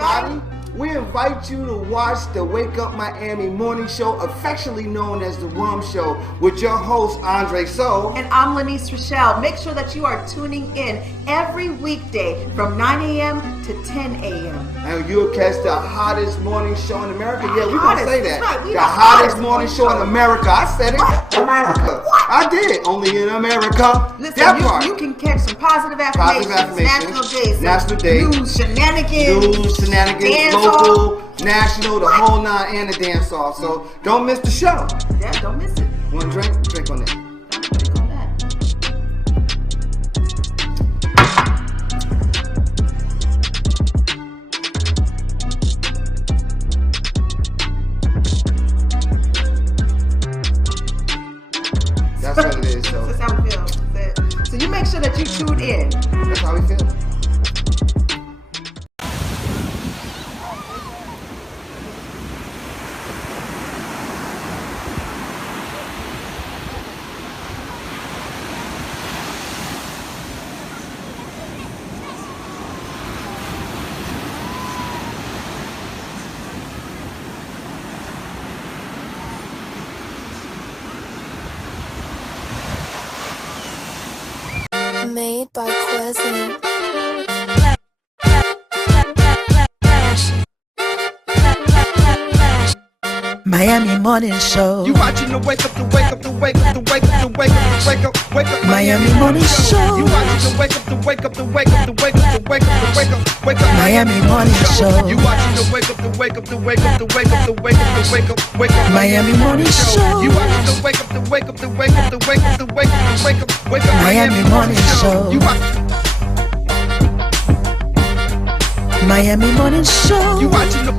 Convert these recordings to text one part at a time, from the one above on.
everybody. We invite you to watch the Wake Up Miami morning show, affectionately known as the WUMMS Show, with your host, Andre So. And I'm Lanice Rochelle. Make sure that you are tuning in every weekday from 9 a.m. to 10 a.m. And you'll catch the hottest morning show in America. Yeah, we're going to say that. Right. The hottest morning show in America. I said it. America. I did. Only in America. Listen, that part. You can catch some positive affirmations. National days. News, shenanigans. Local, national, the whole nine, and the dance off. So don't miss the show. Yeah, don't miss it. Want to drink? Drink on that. Drink on that. That's what it is, though. That's how we feel. So you make sure that you tune in. That's how we feel. Made by Quezzy. Miami Morning Show. You watching the wake up, the wake up, the wake up, the wake up, the wake up, the wake up, wake up. Miami Morning Show. You watching the wake up, the wake up, the wake up, the wake up, the wake up, the wake up, wake up. Miami Morning Show. You watching the wake up, the wake up, the wake up, the wake up, the wake up, the wake up, wake up. Miami Morning Show. You watching the wake up, the wake up, the wake up, the wake up, the wake up, the wake up, wake up. Miami Morning Show. You Miami Morning Show. You watching the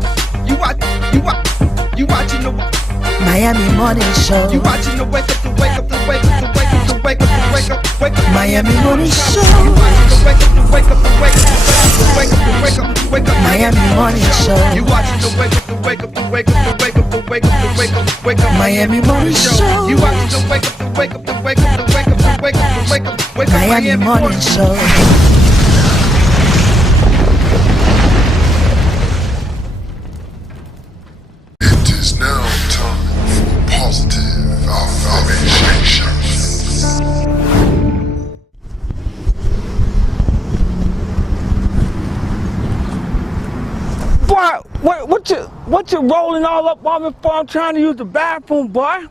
Miami Morning Show. You watching the wake up, the wake up, the wake up, the wake up, the wake up, the wake up, wake up. Miami Morning Show. You watching the wake up, the wake up, the wake up, the wake up, the wake up, the wake up. Miami Morning Show. You watching the wake up, the wake up, the wake up, the wake up, the wake up, the wake up, wake up. Miami Morning Show. You watching the wake up, the wake up, the wake up, the wake up, the wake up, the wake up, wake up. Miami Morning Show. Now time for positive affirmations. Boy, what you rolling all up on me for? I'm trying to use the bathroom, boy.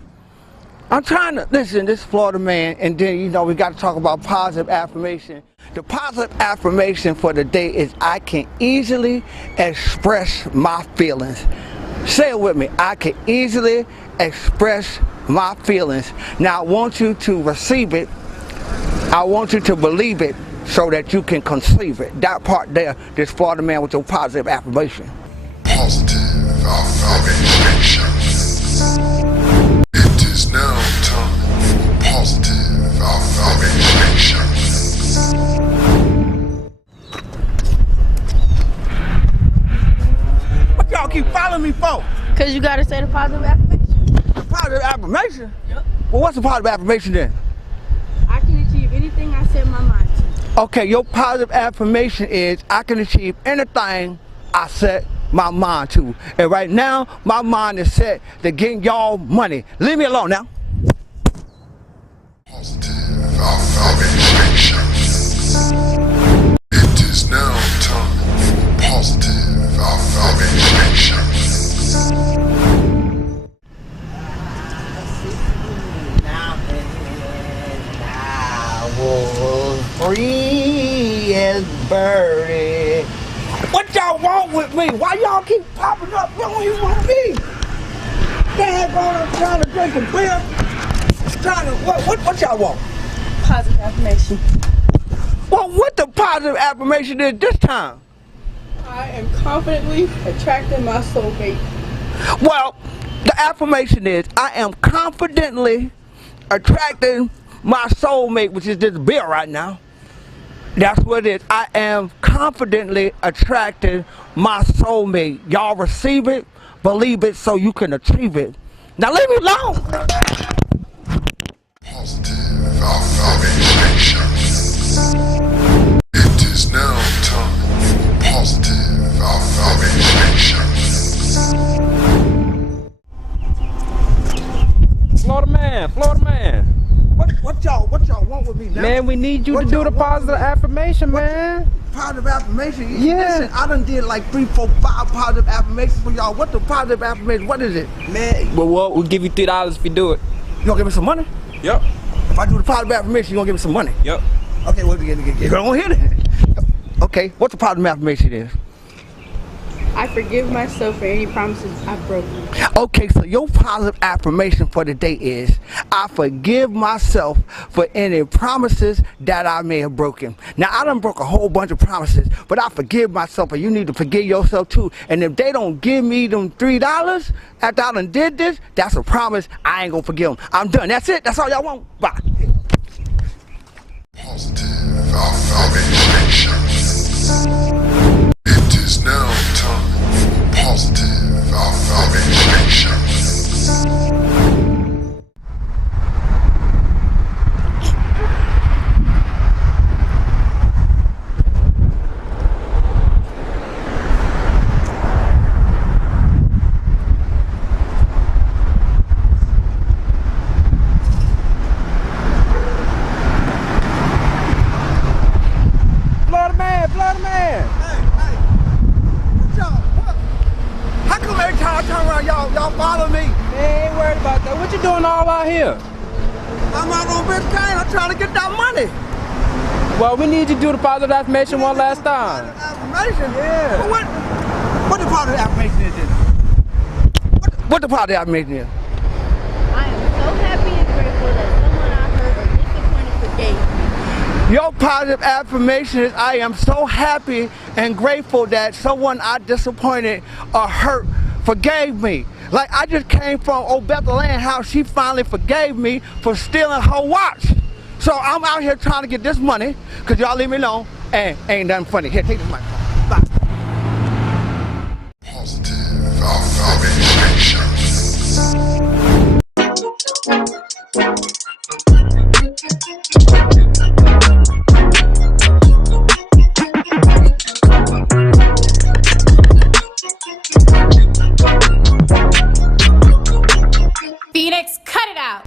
I'm trying to, listen, this Florida man, and then, you know, we got to talk about positive affirmation. The positive affirmation for the day is I can easily express my feelings. Say it with me. I can easily express my feelings. Now I want you to receive it. I want you to believe it so that you can conceive it. That part there, this Florida man with your positive affirmation. Positive affirmations. It is now time for positive affirmations. Y'all keep following me for? Cause you gotta say the positive affirmation. Positive affirmation? Yep. Well, what's the positive affirmation then? I can achieve anything I set my mind to. Okay, your positive affirmation is I can achieve anything I set my mind to. And right now, my mind is set to getting y'all money. Leave me alone now. Positive affirmations. It is now time for positive affirmations. Free as birdie. What y'all want with me? Why y'all keep popping up? What do you want me? Dad going trying to drink a beer. Trying to what y'all want? Positive affirmation. Well, what the positive affirmation is this time? I am confidently attracting my soulmate. Well, the affirmation is I am confidently attracting my soulmate, which is this beer right now. That's what it is. I am confidently attracting my soulmate. Y'all receive it, believe it, so you can achieve it. Now leave me alone. Positive affirmations. It is now time for positive affirmations. want with me now? Man, we need you What to do y'all the want positive with me? affirmation, man. Positive affirmation? Yeah. Listen, I done did like 3, 4, 5 positive affirmations for y'all. What the positive affirmation? What is it? Man, well, we'll give you $3 if you do it. You gonna give me some money? Yep. If I do the positive affirmation, you gonna give me some money? Yep. Okay, well, get on here then. Okay, what the positive affirmation is? I forgive myself for any promises I've broken. Okay, so your positive affirmation for the day is, I forgive myself for any promises that I may have broken. Now, I done broke a whole bunch of promises, but I forgive myself, and you need to forgive yourself too. And if they don't give me them $3 after I done did this, that's a promise. I ain't gonna forgive them. I'm done. That's it. That's all y'all want. Bye. Positive affirmations. It is now time for positive affirmations. Florida man. What y'all, what? How come every time I turn around, y'all follow me? Man, ain't worried about that. What you doing all out here? I'm out on Biscayne. I'm trying to get that money. Well, we need you to do the positive affirmation one last time. Affirmation? Yeah. Well, what the positive affirmation is this? What the positive affirmation is? I am so happy and grateful that someone I hurt or disappointed forgave me. Your positive affirmation is, I am so happy and grateful that someone I disappointed or hurt forgave me. Like, I just came from old Bethlehem, how she finally forgave me for stealing her watch. So I'm out here trying to get this money, because y'all leave me alone, and ain't nothing funny. Here, take this money. Bye. Positive affirmations. Phoenix, cut it out.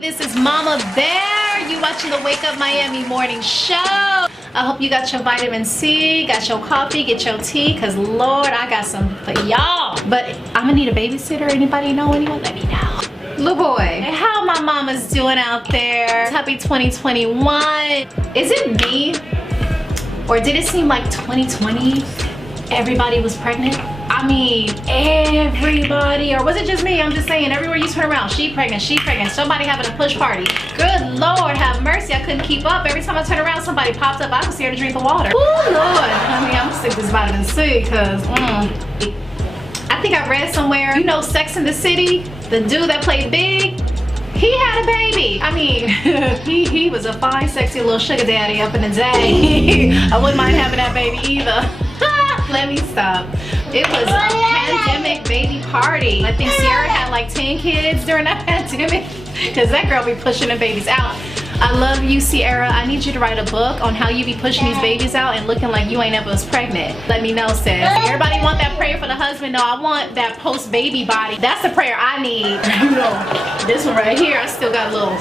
This is Mama Bear. You watching the Wake Up Miami morning show. I hope you got your vitamin C, got your coffee, get your tea, because Lord, I got some for y'all. But I'm gonna need a babysitter. Anybody know anyone? Let me know. Little boy, how my mama's doing out there? Happy 2021. Is it me? Or did it seem like 2020 everybody was pregnant? I mean, everybody, or was it just me? I'm just saying, everywhere you turn around, she pregnant, somebody having a push party. Good Lord, have mercy, I couldn't keep up. Every time I turn around, somebody popped up. I was scared to drink the water. Oh Lord, I mean, I'm gonna stick this vitamin C, because I think I read somewhere, you know Sex and the City, the dude that played Big, he had a baby. I mean, he was a fine, sexy little sugar daddy up in the day. I wouldn't mind having that baby either. Let me stop. It was a pandemic baby party. I think Sierra had like 10 kids during that pandemic, because that girl be pushing the babies out. I love you, Sierra. I need you to write a book on how you be pushing these babies out and looking like you ain't ever was pregnant. Let me know, sis. Everybody want that prayer for the husband? No, I want that post-baby body. That's the prayer I need. You know, this one right here, I still got a little,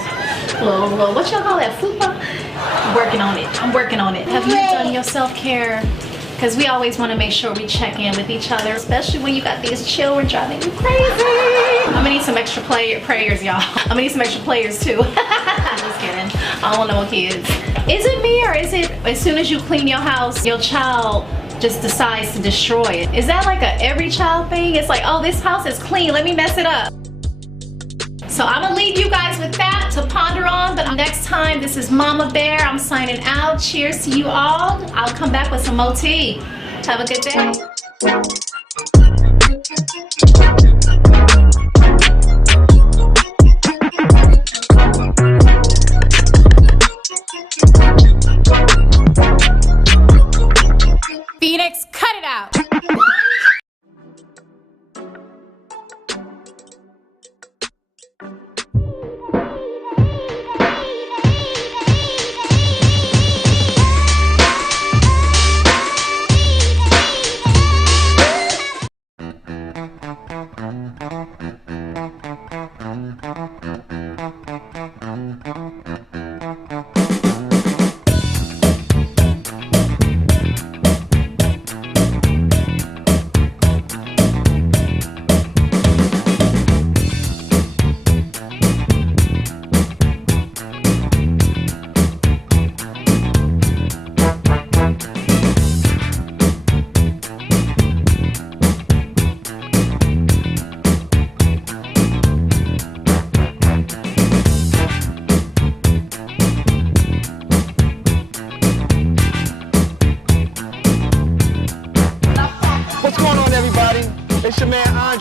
what y'all call that, fupa? I'm working on it. I'm working on it. Have you done your self-care? Because we always want to make sure we check in with each other, especially when you got these children driving you crazy. I'm gonna need some extra prayers, y'all. I'm gonna need some extra players too. Just kidding. I don't want no kids. Is it me, or is it as soon as you clean your house, your child just decides to destroy it? Is that like a every child thing? It's like, oh, this house is clean, let me mess it up. So I'm gonna leave you guys with that to ponder on, but next time, this is Mama Bear. I'm signing out. Cheers to you all. I'll come back with some more tea. Have a good day. Phoenix, cut it out.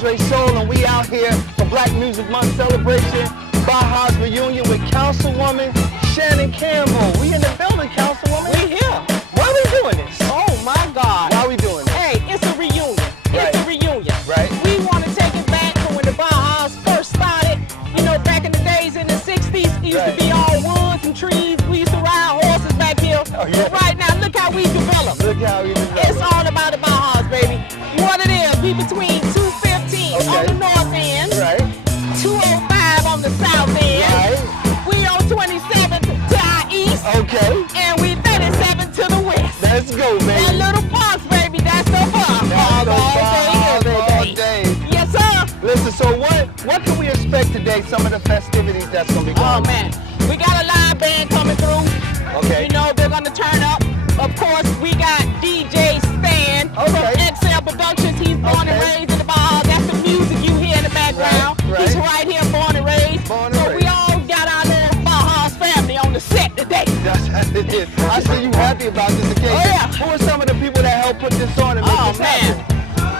Andre Soul, and we out here for Black Music Month celebration. Baja's reunion with Councilwoman Shannon Campbell. We in the building, Councilwoman. We here. Why are we doing this? Oh my God. Why are we doing this? Hey, it's a reunion. Right. It's a reunion. Right. We want to take it back to when the Bajas first started. You know, back in the days in the 60s, it used to be all woods and trees. We used to ride horses back here. Oh, yeah. But right now, look how we developed. Look how we developed. It's all about the Bajas, baby. What it is, we between 215 on the north end. Right. 205 on the south end. Right. We on 27 to our east. Okay. And we 37 to the west. Let's go, baby. That little box, baby, that's the box. That's all day. Yes, sir. Listen, so what can we expect today? Some of the festivities that's gonna be going on. Oh man, we got a live band coming through. Okay. You know they're gonna turn up. Of course, we got DJ Stan from XL Productions. He's born and raised in the Baja. That's the music you hear in the background. Right. He's right here, born and raised. We all got our little Baja's family on the set today. That's how it is. I see you happy about this occasion. Oh yeah. Who are some of the people that helped put this on and make this happen?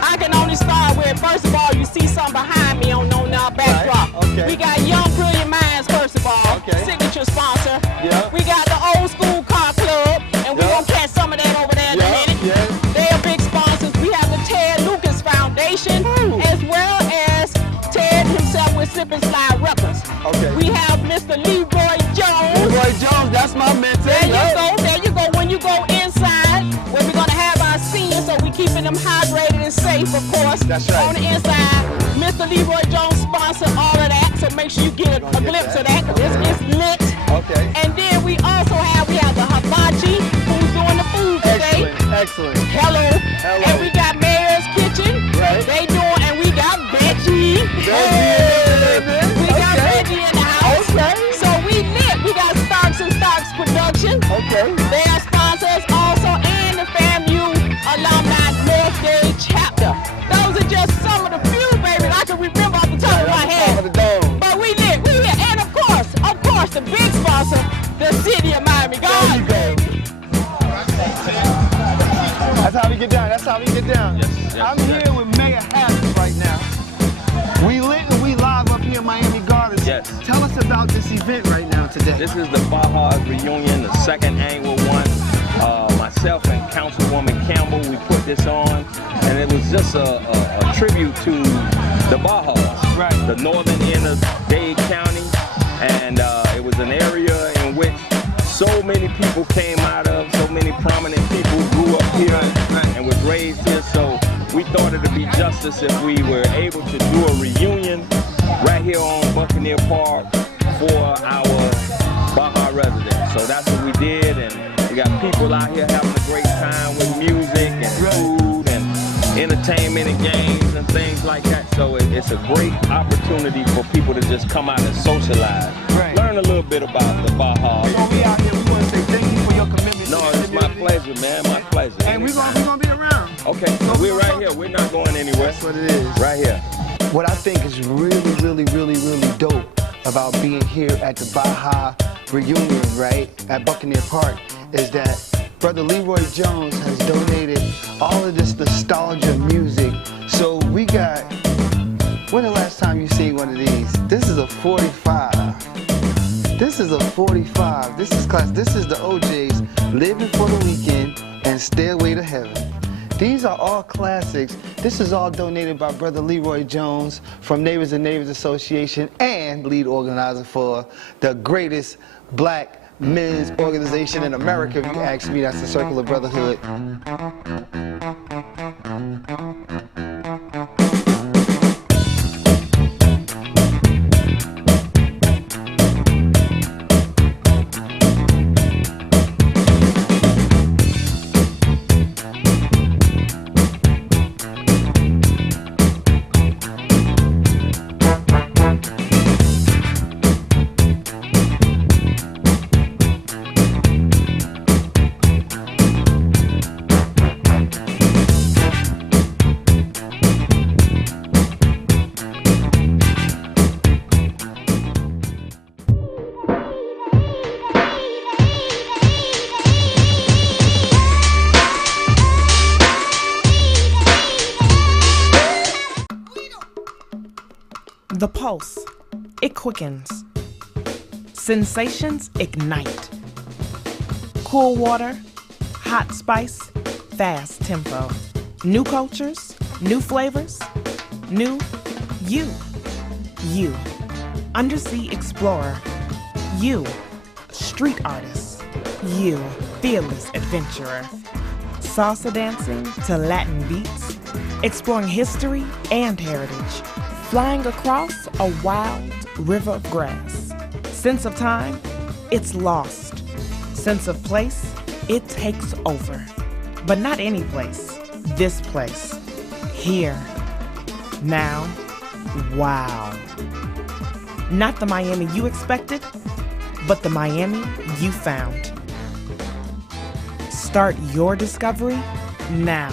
I can only start with, first of all, you see something behind me on our backdrop. Right. Okay. We got Young Brilliant Minds, first of all, signature sponsor. Yeah. We got the Old School Car Club, and we're going to catch some of that over there in a minute. Yeah. They are big sponsors. We have the Ted Lucas Foundation, as well as Ted himself with Slip and Slide Records. Okay. We have Mr. Leroy Jones. Leroy Jones, that's my mentor. There you go. When you go inside, where we're going to have our seniors, so we keeping them hydrated and safe, of course. That's right. On the inside, Mr. Leroy Jones sponsored all of that, so make sure you get a glimpse of that. It's lit. Okay. And then we also have the hibachi, who's doing the food today. Excellent. Hello. And we got Mayor's Kitchen. Right. They doing, and we got Veggie. We got Veggie in the house. Okay. So we lit. We got Starks and Starks Production. Okay. They are sponsors also, and the FAMU Alumni North Day Chapter. Those are just some of the few, baby, I can remember off the top of my head. But we lit. And of course, the big sponsor, the City of Miami. There you go. That's how we get down. That's how we get down. Yes, I'm here with Mayor Harris right now. We lit and we live up here in Miami Gardens. Yes. Tell us about this event right now today. This is the Baja's reunion, the second annual one. Myself and Councilwoman Campbell, we put this on, and it was just a tribute to the Bajas, right. The northern end of Dade County, and it was an area in which so many people came out of, so many prominent people grew up here and was raised here, so we thought it would be justice if we were able to do a reunion right here on Buccaneer Park for our Baja residents. So that's what we did, and we got people out here having a great time with music and food and entertainment and games and things like that. So it's a great opportunity for people to just come out and socialize, learn a little bit about the Baja. So we out here, we want to say thank you for your commitment. No, it's my pleasure, man, my pleasure. And we're gonna be around. Okay, so we're right here. We're not going anywhere. That's what it is. Right here. What I think is really dope about being here at the Baja reunion, right, at Buccaneer Park, is that Brother Leroy Jones has donated all of this nostalgia music. So we got, when the last time you seen one of these? This is a 45. This is a 45. This is class. This is the OJ's Living for the Weekend and Stairway to Heaven. These are all classics. This is all donated by Brother Leroy Jones from Neighbors and Neighbors Association and lead organizer for the greatest black men's organization in America, if you ask me. That's the Circle of Brotherhood. The pulse, it quickens. Sensations ignite. Cool water, hot spice, fast tempo. New cultures, new flavors, new you. You, undersea explorer. You, street artist. You, fearless adventurer. Salsa dancing to Latin beats, exploring history and heritage, flying across a wild river of grass. Sense of time, it's lost. Sense of place, it takes over. But not any place, this place. Here, now, wow. Not the Miami you expected, but the Miami you found. Start your discovery now.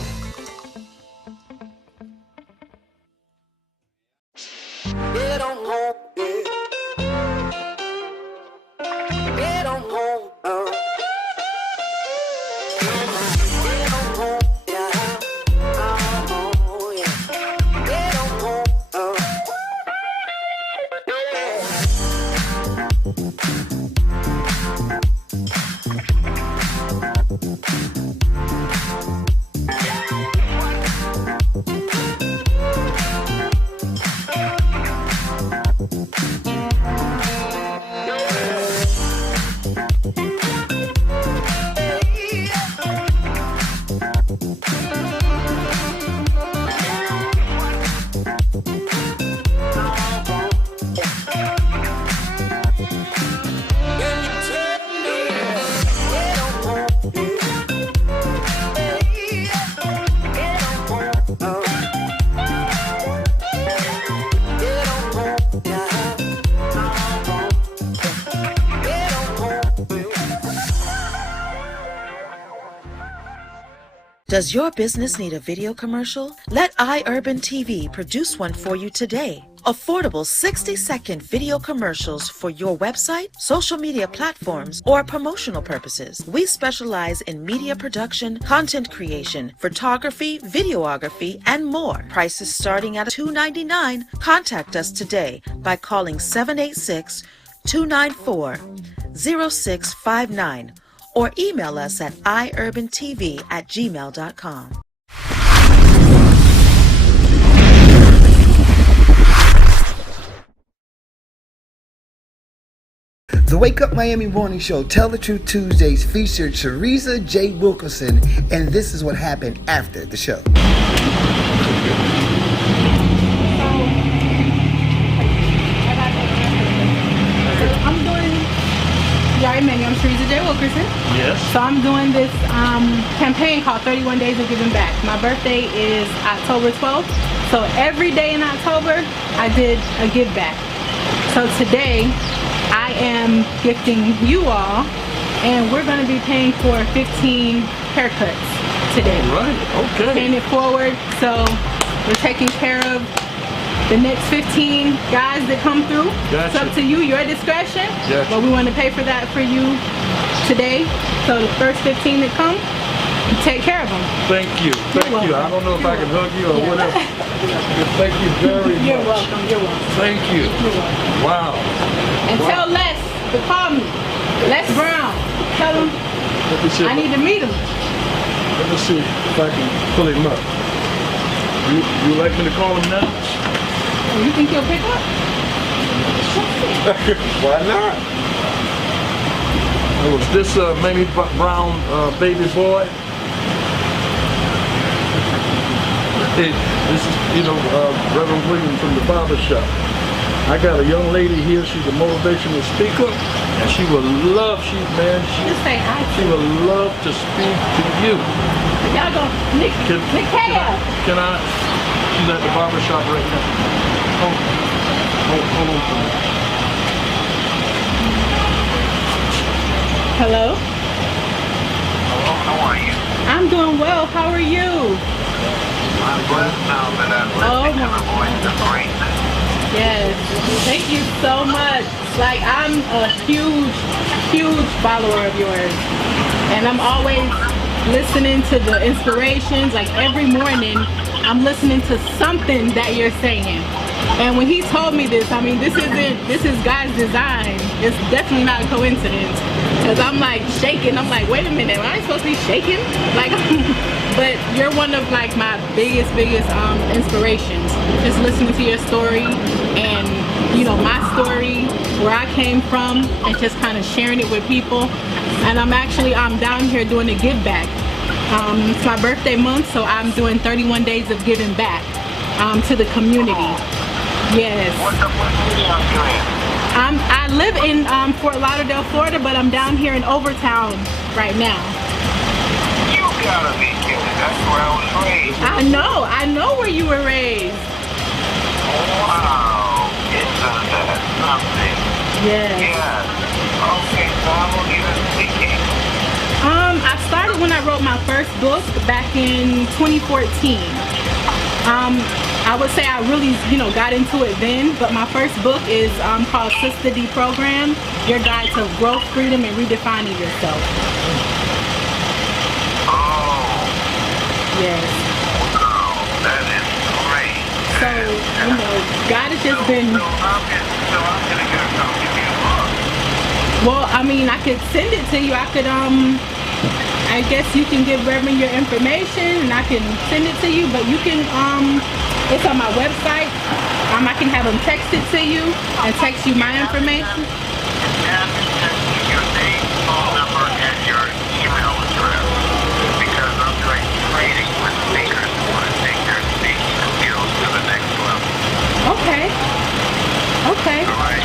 Get on home, yeah. Get on home, Get on home, yeah. Oh, yeah. Get on home, Does your business need a video commercial? Let iUrban TV produce one for you today. Affordable 60-second video commercials for your website, social media platforms, or promotional purposes. We specialize in media production, content creation, photography, videography, and more. Prices starting at $2.99. Contact us today by calling 786-294-0659 or email us at iurbantv@gmail.com. The Wake Up Miami Morning Show, Tell the Truth Tuesdays featured Teresa J. Wilkerson, and this is what happened after the show. You already met me, I'm Teresa J. Wilkerson. Yes. So I'm doing this campaign called 31 Days of Giving Back. My birthday is October 12th. So every day in October, I did a give back. So today, I am gifting you all, and we're going to be paying for 15 haircuts today. All right, okay. Paying it forward. So we're taking care of the next 15 guys that come through. Gotcha. It's up to you, your discretion. Gotcha. But we want to pay for that for you today. So the first 15 that come, you take care of them. Thank you. Thank you. I don't know if I can hug you or whatever. Thank you very much. You're welcome. You're welcome. Thank you. You're welcome. Wow. And tell Les to call me. Les Brown. Tell him I need to meet him. Let me see if I can pull him up. You like me to call him now? You think he'll pick up? Why not? It was this Mamie Brown baby boy. Hey, this is, Reverend William from the barber shop. I got a young lady here. She's a motivational speaker, and she will love. She will love to speak to you. Y'all go, Nikia. Can I? She's at the barber shop right now. Hold on for me. Hello? Hello, how are you? I'm doing well. How are you? I'm blessed now that I'm listening to the voice of greatness. Yes. Thank you so much. Like, I'm a huge follower of yours. And I'm always listening to the inspirations. Like, every morning, I'm listening to something that you're saying. And when he told me this, I mean, this is God's design. It's definitely not a coincidence. Because I'm like shaking. I'm like, wait a minute, am I supposed to be shaking? Like, but you're one of like my biggest inspirations. Just listening to your story and, you know, my story, where I came from, and just kind of sharing it with people. And I'm down here doing a give back. It's my birthday month, so I'm doing 31 days of giving back to the community. Yes. What city are you in? I live in Fort Lauderdale, Florida, but I'm down here in Overtown right now. You gotta be kidding. That's where I was raised. I know where you were raised. Wow. Isn't that something? Yes. Yeah. Okay, so how long you been speaking? I started when I wrote my first book back in 2014. I would say I really, you know, got into it then, but my first book is called Sister D Program, Your Guide to Growth, Freedom, and Redefining Yourself. Oh. Yes. Wow, that is great. So, you know, God has just been... So I'm gonna get a copy of your book. Well, I mean, I could send it to you. I could, I guess you can give Reverend your information and I can send it to you, but you can, it's on my website. I can have them text it to you and text you my information. And text your name, phone number, and your email address. Because I'm doing training with speakers who want to take their speaking skills to the next level. Okay. Okay. All right.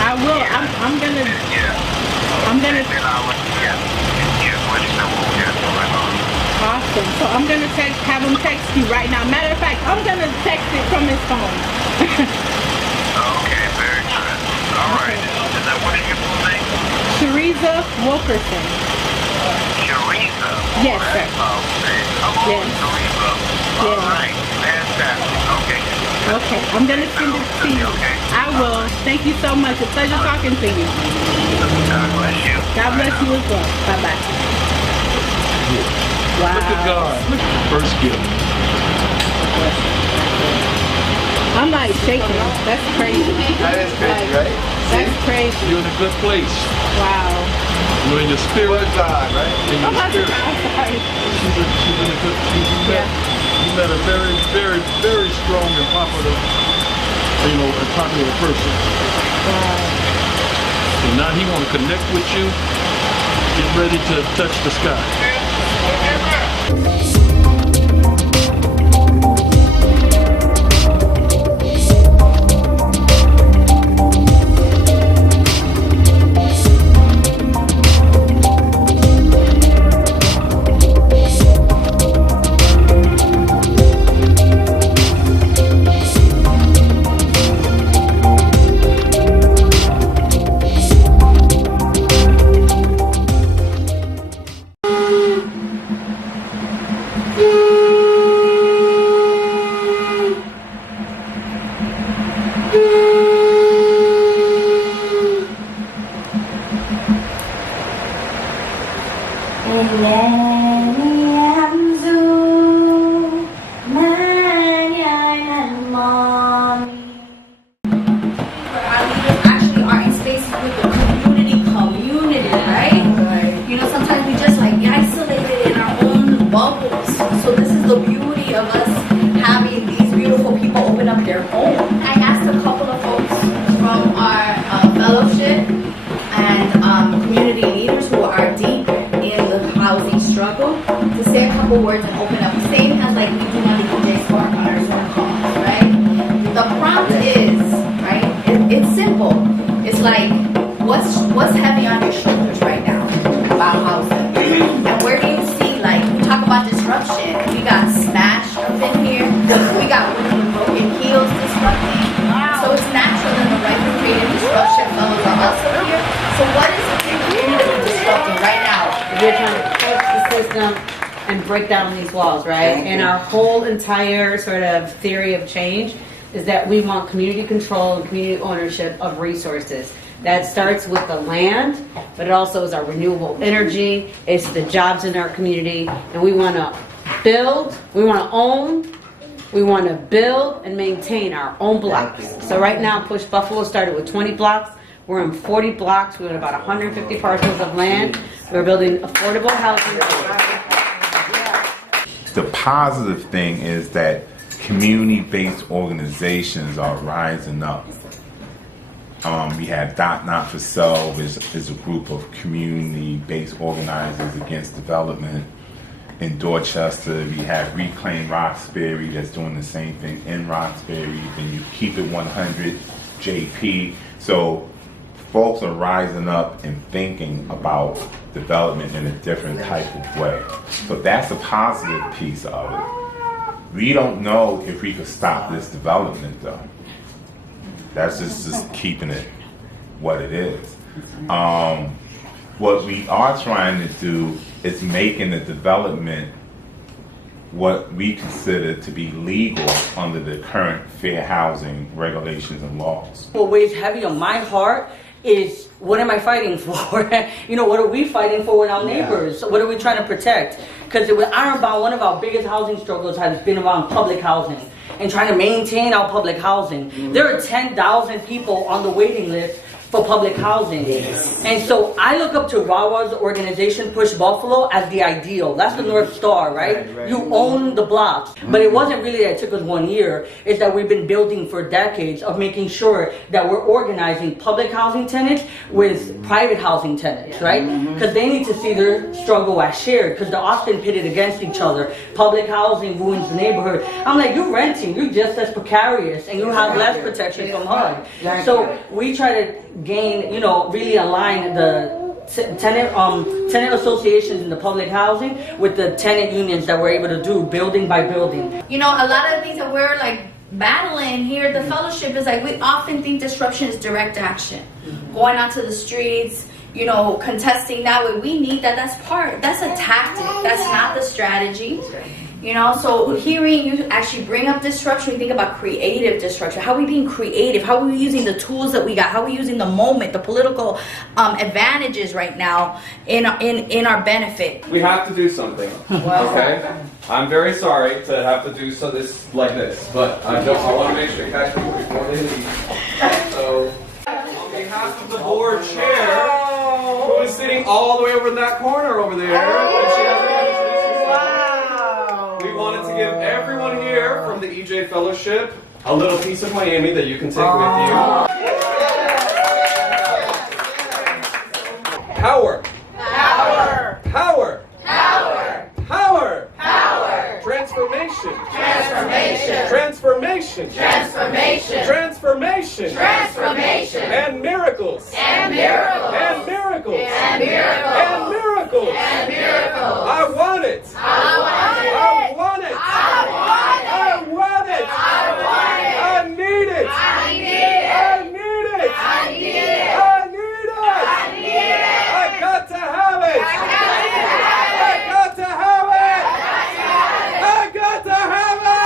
I will. I'm gonna. Yeah. I'm gonna. And then I'll let you know what we got going on. Awesome. So I'm gonna have him text you right now. Matter of fact, I'm gonna text it from his phone. Okay, very good. All right. And then what is your full name? Teresa Wilkerson. Teresa. Yes, sir. Okay. Yes. Teresa. All right. Fantastic. Okay. Okay. I'm gonna send it to you. I will. Thank you so much. A pleasure talking to you. God bless you. God bless you as well. Bye bye. Wow. Look at God. Look at the first gift. I'm like shaking. That's crazy. That is crazy, right? That's crazy. You're in a good place. Wow. You're in your spirit. Word God, right? In your spirit. I'm sorry. She's in a good. You met a very, very, very strong and popular, you know, a popular person. Wow. And now he want to connect with you. Get ready to touch the sky. Entire sort of theory of change is that we want community control and community ownership of resources. That starts with the land, but it also is our renewable energy, it's the jobs in our community, and we want to build, we want to own, We want to build and maintain our own blocks. So right now, Push Buffalo started with 20 blocks. We're in 40 blocks. We're in about 150 parcels of land. We're building affordable housing. The positive thing is that community-based organizations are rising up. We have Not For Self is a group of community-based organizers against development. In Dorchester, we have Reclaim Roxbury that's doing the same thing in Roxbury. Then you Keep It 100, JP. So folks are rising up and thinking about development in a different type of way. So that's a positive piece of it. We don't know if we could stop this development though. That's just keeping it what it is. What we are trying to do is making the development what we consider to be legal under the current fair housing regulations and laws. What weighs heavy on my heart is, what am I fighting for? What are we fighting for with our neighbors? What are we trying to protect? Because with Ironbound, one of our biggest housing struggles has been around public housing and trying to maintain our public housing. There are 10,000 people on the waiting list for public housing. And so I look up to Rawa's organization, Push Buffalo, as the ideal. That's the North Star, right? You own the blocks. But it wasn't really that it took us 1 year. It's that we've been building for decades of making sure that we're organizing public housing tenants with private housing tenants, right? Because they need to see their struggle as shared, because they're often pitted against each other. Public housing ruins the neighborhood. I'm like, you're renting, you're just as precarious, and you have less protection from HUD. So we try to gain, really align the tenant associations in the public housing with the tenant unions that we're able to do building by building. A lot of the things that we're battling here at the fellowship is we often think disruption is direct action. Going out to the streets, contesting that way. We need that. That's a tactic. That's not the strategy. So hearing you actually bring up disruption, we think about creative disruption. How are we being creative? How are we using the tools that we got? How are we using the moment, the political advantages right now in our benefit? We have to do something. Okay? I'm very sorry to have to do this like this, but I want to make sure you catch people before they leave. So, on behalf of the board chair, who is sitting all the way over in that corner over there, and she hasn't wanted to give everyone here from the EJ Fellowship a little piece of Miami that you can take with you. Power. Power. Power. Power. Power. Power. Transformation. Transformation. Transformation. Transformation. Transformation. Transformation. And miracles. And miracles. And miracles. And miracles. And miracles. And miracles. I want it. I want it. I want it. I want it. I want it. I want it. I need it. I need it. I need it. I need it. I need it. I need it. I got to have it. I got to have it. I got to have it.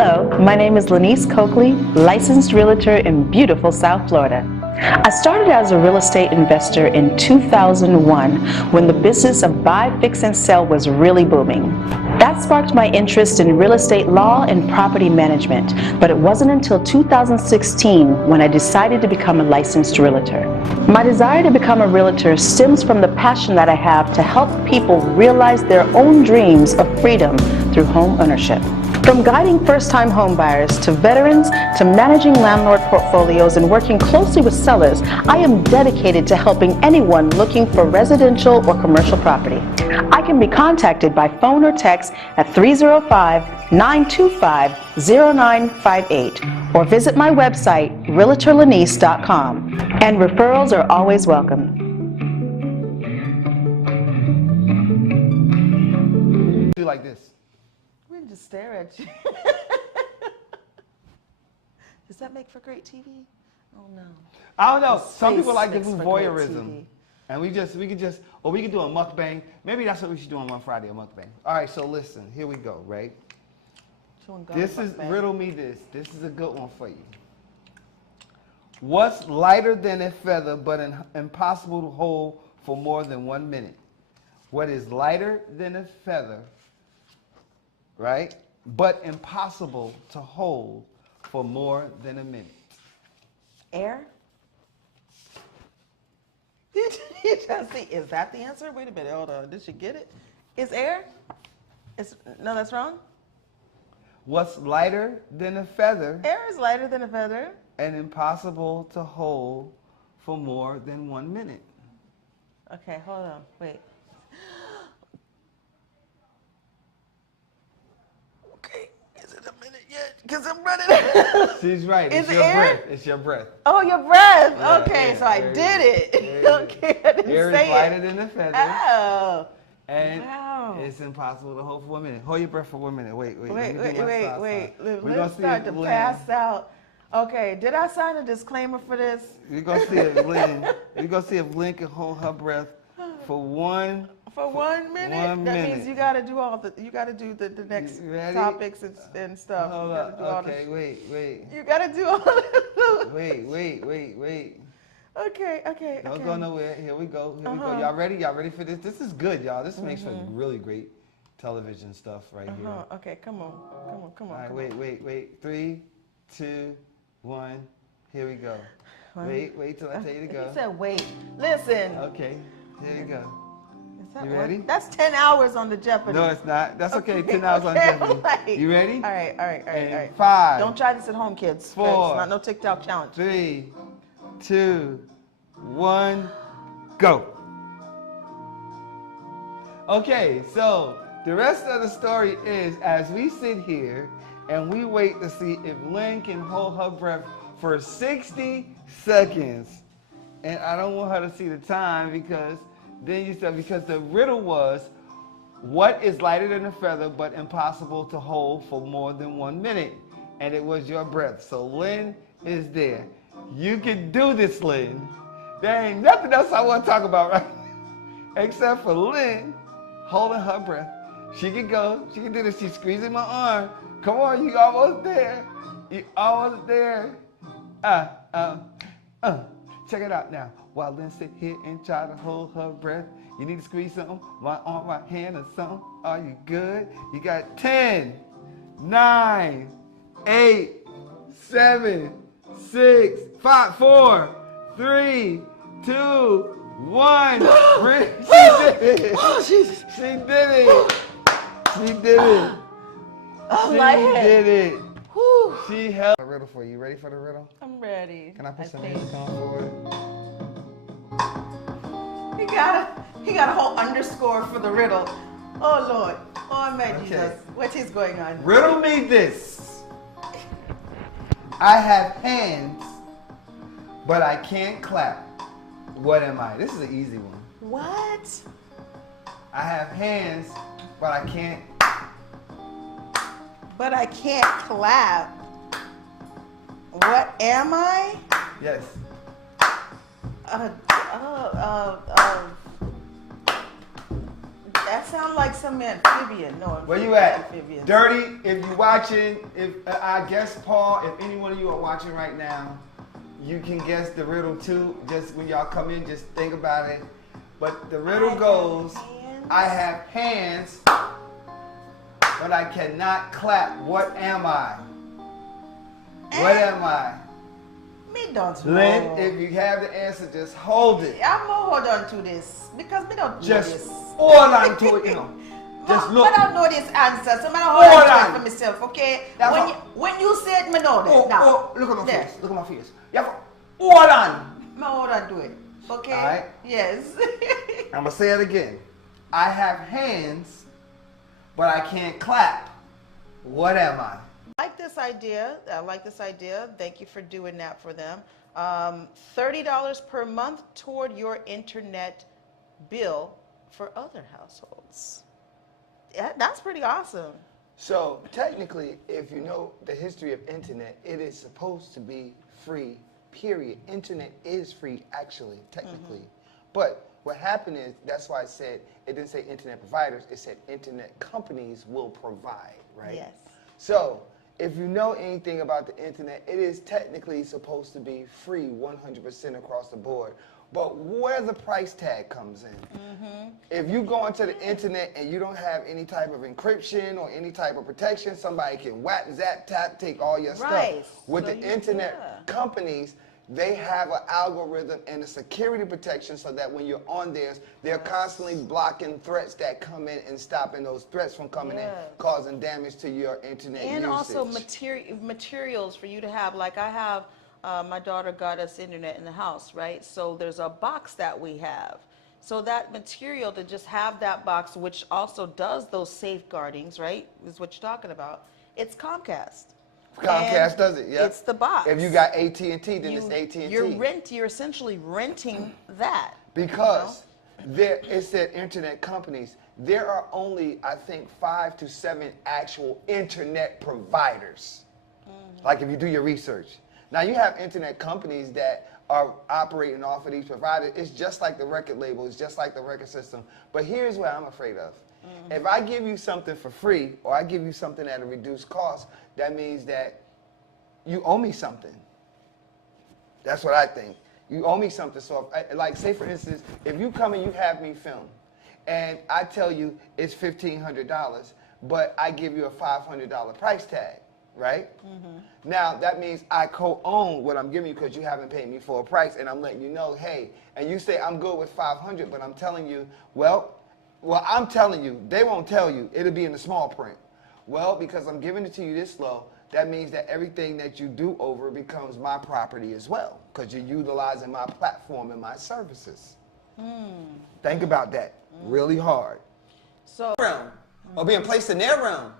Hello, my name is Lanice Coakley, licensed realtor in beautiful South Florida. I started as a real estate investor in 2001 when the business of buy, fix, and sell was really booming. That sparked my interest in real estate law and property management, but it wasn't until 2016 when I decided to become a licensed realtor. My desire to become a realtor stems from the passion that I have to help people realize their own dreams of freedom through home ownership. From guiding first-time homebuyers to veterans to managing landlord portfolios and working closely with sellers, I am dedicated to helping anyone looking for residential or commercial property. I can be contacted by phone or text at 305-925-0958 or visit my website, realtorlanice.com. And referrals are always welcome. Do like this. We just stare at you. Does that make for great TV? Oh no. I don't know. His Some face people like to makes do for great voyeurism. TV. And we could do a mukbang. Maybe that's what we should do on Mon Friday, a mukbang. All right, so listen, here we go, right? This is, riddle me this. This is a good one for you. What's lighter than a feather but impossible to hold for more than 1 minute? What is lighter than a feather, right, but impossible to hold for more than a minute? Air? You just see, is that the answer? Wait a minute, hold on. Did she get it? Is air? No, that's wrong. What's lighter than a feather? Air is lighter than a feather. And impossible to hold for more than 1 minute. Okay, hold on, wait. Okay, is it a minute yet? Because I'm running. She's right. Is It's it your air? breath. It's your breath. Oh, your breath. Yeah, Okay, air, so I air, did it. air. Okay, I didn't Air say is lighter than a feather. Oh. And Wow. it's impossible to hold for 1 minute. Hold your breath for 1 minute. Wait. Wait. Let me do my stop sign. We're Let's start to pass out. Okay, did I sign a disclaimer for this? We're gonna see if Lynn can hold her breath for 1 minute. 1 That minute. means you gotta do the next topics and stuff. Hold You gotta up. do all Okay, this. wait. You gotta do all this. Wait. Okay. Don't go nowhere. Here we go. Y'all ready for this? This is good, y'all. This makes for really great television stuff right here. Okay, come on. All right, wait. 3, 2, 1. Here we go. Wait till I tell you to go. You said wait. Listen. Okay, here you go. You one? ready? That's 10 hours on the Jeopardy. No, it's not. That's okay. 10 hours on Jeopardy. Like, you ready? All right. 5. Don't try this at home, kids. 4. It's not no TikTok challenge. 3, 2, 1, go. Okay, so the rest of the story is as we sit here and we wait to see if Lynn can hold her breath for 60 seconds. And I don't want her to see the time because the riddle was, what is lighter than a feather but impossible to hold for more than 1 minute? And it was your breath. So Lynn is there. You can do this, Lynn. There ain't nothing else I want to talk about right now except for Lynn holding her breath. She can go. She can do this. She's squeezing my arm. Come on, you almost there. You almost there. Check it out now. While Lynn sit here and try to hold her breath, you need to squeeze something, my arm, my hand, or something. Are you good? You got 10, 9, 8, 7, 6, 5, 4, 3, 2, 1. She did it. Oh, Jesus. She did it. She did it. Oh, She my did head. it. Whew. She held a riddle for you. You ready for the riddle? I'm ready. Can I put some music on for it? He got a whole underscore for the riddle. Oh, Lord. Oh, my Jesus. What is going on? Riddle me this. I have hands, but I can't clap. What am I? This is an easy one. What? I have hands, but I can't. But I can't clap. What am I? Yes. That sounds like some amphibian. No, Where you at? Amphibian. Dirty, if you're watching, if I guess Paul, if any one of you are watching right now, you can guess the riddle too. Just when y'all come in, just think about it. But the riddle goes, I have hands, but I cannot clap. What am I? What am I? Me don't know. Lynn, if you have the answer, just hold it. I'm gonna hold on to this because me don't know Just this. hold on to it, you know. Just look. I don't know this answer, so I'm gonna hold on to it for myself, okay? That's When you say it, me know that. Oh, now. oh, look at my face. Look at my face. You have to hold on. Me hold on to it, okay? All right. Yes. I'm gonna say it again. I have hands, but I can't clap. What am I? I like this idea. I like this idea. Thank you for doing that for them. $30 per month toward your internet bill for other households. Yeah, that's pretty awesome. So technically, if you know the history of internet, it is supposed to be free, period. Internet is free, actually, technically. But what happened is, that's why I said, it didn't say internet providers, it said internet companies will provide, right? Yes. So, if you know anything about the internet, it is technically supposed to be free 100% across the board. But where the price tag comes in, if you go onto the internet and you don't have any type of encryption or any type of protection, somebody can whack, zap, tap, take all your Right. stuff. With So the you- internet companies, they have an algorithm and a security protection so that when you're on theirs, they're constantly blocking threats that come in and stopping those threats from coming in, causing damage to your internet And usage. also materials for you to have. Like I have, my daughter got us internet in the house, right? So there's a box that we have. So that material, to just have that box, which also does those safeguardings, right, is what you're talking about. It's Comcast. Comcast And does it, yeah. It's the box. If you got AT&T, then it's AT&T. You're essentially renting that. Because there, it said internet companies. There are only, I think, 5 to 7 actual internet providers. Like if you do your research. Now you have internet companies that are operating off of these providers. It's just like the record label. It's just like the record system. But here's what I'm afraid of. If I give you something for free, or I give you something at a reduced cost, that means that you owe me something. That's what I think. You owe me something. So, like, say for instance, if you come and you have me film, and I tell you it's $1,500, but I give you a $500 price tag, right? Now, that means I co-own what I'm giving you because you haven't paid me for a price, and I'm letting you know, hey, and you say I'm good with $500, but I'm telling you, well, I'm telling you, they won't tell you. It'll be in the small print. Well, because I'm giving it to you this low, that means that everything that you do over becomes my property as well, because you're utilizing my platform and my services. Think about that really hard. So, realm, or being placed in their realm.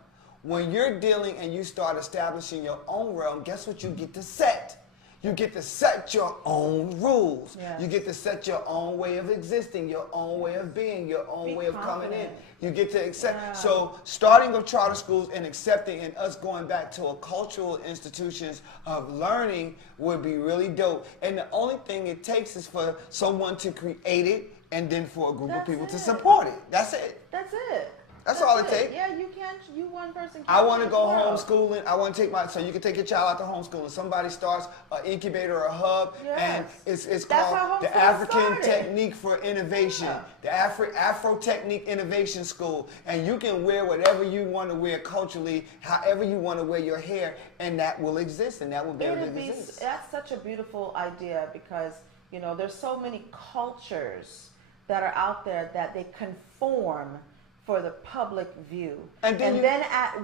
When you're dealing and you start establishing your own realm, guess what you get to set? You get to set your own rules. Yes. You get to set your own way of existing, your own way of being, your own way of coming in. You get to accept. Yeah. So starting of charter schools and accepting and us going back to a cultural institutions of learning would be really dope. And the only thing it takes is for someone to create it and then for a group of people to support it. That's it. That's it. That's all it takes. Yeah, you can't. You one person. I want to can't go change the world. homeschooling. I want to take so you can take your child out to homeschooling. Somebody starts an incubator or a hub, and it's That's called how the homeschool African started. Technique for Innovation, the Afro Technique Innovation School, and you can wear whatever you want to wear culturally, however you want to wear your hair, and that will exist, and that will be able to exist. That's such a beautiful idea because there's so many cultures that are out there that they conform for the public view, and then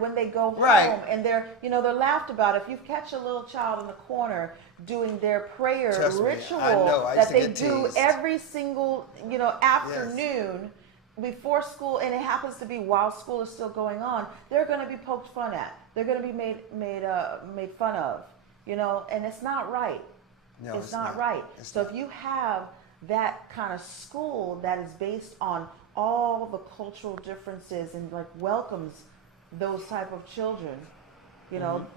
when they go Right. home and they're laughed about. If you catch a little child in the corner doing their prayer Trust me, ritual I know. I that used to they get do teased. every single afternoon before school, and it happens to be while school is still going on, they're going to be poked fun at. They're going to be made fun of, and it's not right. No, it's not right. So if you have that kind of school that is based on all the cultural differences and welcomes those type of children,